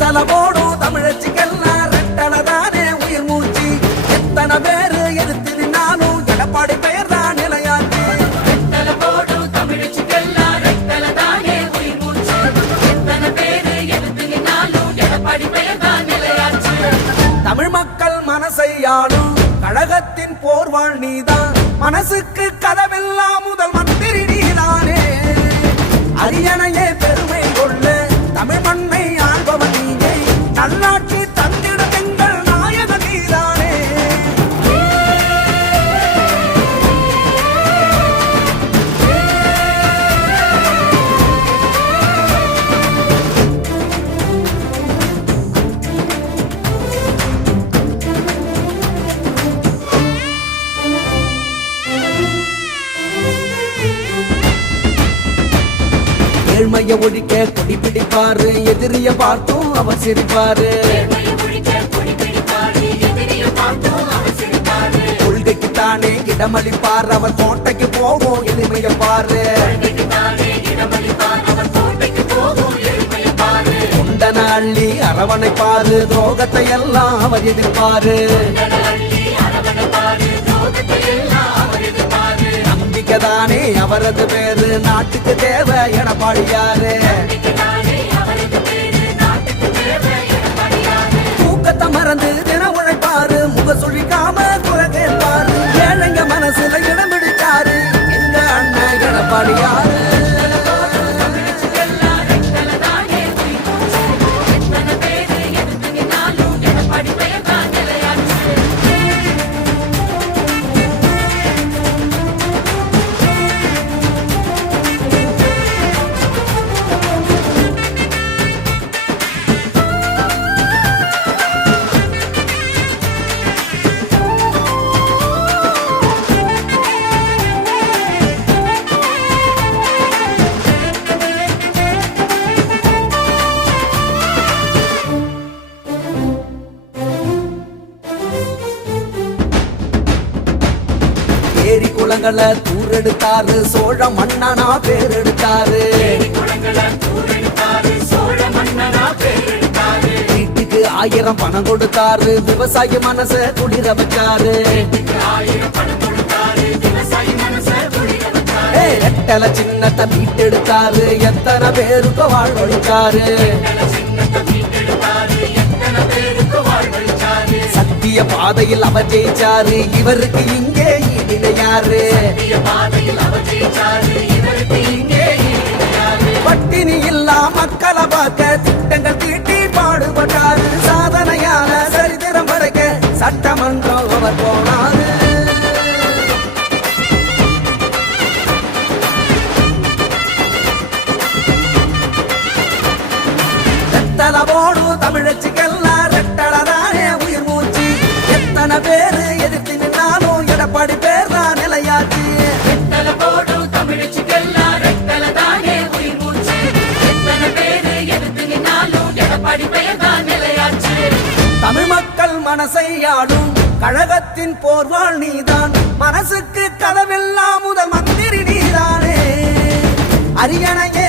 எத்தனை போடும் தமிழச்சிக்கெல்லாம் ரெட்டலதானே உயிர் மூச்சு. எத்தனை பேரு எதிர்த்து நின்னாலும் எடப்பாடி பெயர் தான் நிலையாச்சு. எத்தனை போடும் தமிழச்சிக்கெல்லாம் ரெட்டலதானே உயிர் மூச்சு. எத்தனை பேரு எதிர்த்து நின்னாலும் எடப்பாடி பெயர் தான் நிலையாச்சு. தமிழ் மக்கள் மனசை ஆளும் கழகத்தின் போர்வாள் நீதான். மனசுக்கு கதவெல்லாம் முதல் மந்திரி நீதானே. அரியணையே பெருமை கொள்ள தமிழ் மண்ணை ஆள்பவன் நீயே. நல்லாட்சி தந்திடும் எங்கள் நாயக நீதானே. ஏழ்மைய ஒழிக்க கொடி பிடிப்பாரு, எதிரிய பார்த்தும் அவர் சிரிப்பாரு. கொள்கைக்குத்தானே இடமளிப்பார், அவர் கோட்டைக்கு போவோம் எளிமைய பாரு. குண்டன அள்ளி அரவணைப்பாரு, துரோகத்தை எல்லாம் அவர் எதிர்ப்பாரு. நம்பிக்கைதானே அவரது பேரு, நாட்டுக்கு தேவை எடப்பாடியாரு. தூக்கத்தை மறந்து தின உழைப்பாரு, முக சுழிக்காம குறை கேட்பாரு. ஏழைங்க மனசுல இடம் பிடிச்சாரு எங்க அண்ணன் எடப்பாடியாரு. ஏரி குளங்களை தூரெடுத்தாரு, சோழ மன்னனா பேர் எடுத்தாரு. வீட்டுக்கு 1000 பணம் கொடுத்தாரு, விவசாய மனச குளிர வச்சாரு. ரெட்டல சின்னத்தை மீட்டெடுத்தாரு, எத்தனை பேருக்கு வாழ்வழிச்சாரு. சத்திய பாதையில் அவர் ஜெயிச்சாரு, இவருக்கு இங்கே ஈடினையாரு. பட்டினி இல்லா மக்களை பார்க்க திட்டங்கள் தீட்டி பாடுபட்டாரு. சாதனையான சரித்திரம் படைக்க சட்டமன்றம் அவர் போனாரு. எத்தனை போடும் தமிழச்சிக்கெல்லாம் ரெட்டலதானே உயிர் மூச்சு. எத்தனை பேரு எதிர்த்து நின்னாலும் எடப்பாடி பேர் தான் நிலையாச்சு. எத்தனை போடும் தமிழச்சிக்கெல்லாம் ரெட்டலதானே உயிர் மூச்சு. எத்தனை பேரு எதிர்த்து நின்னாலும் எடப்பாடி பெயர் தான் நிலையாச்சு. தமிழ் மக்கள் மனசை ஆளும் கழகத்தின் போர்வாள் நீதான். மனசுக்கு கதவெல்லாம் முதல் மந்திரி நீதானே. அரியணையே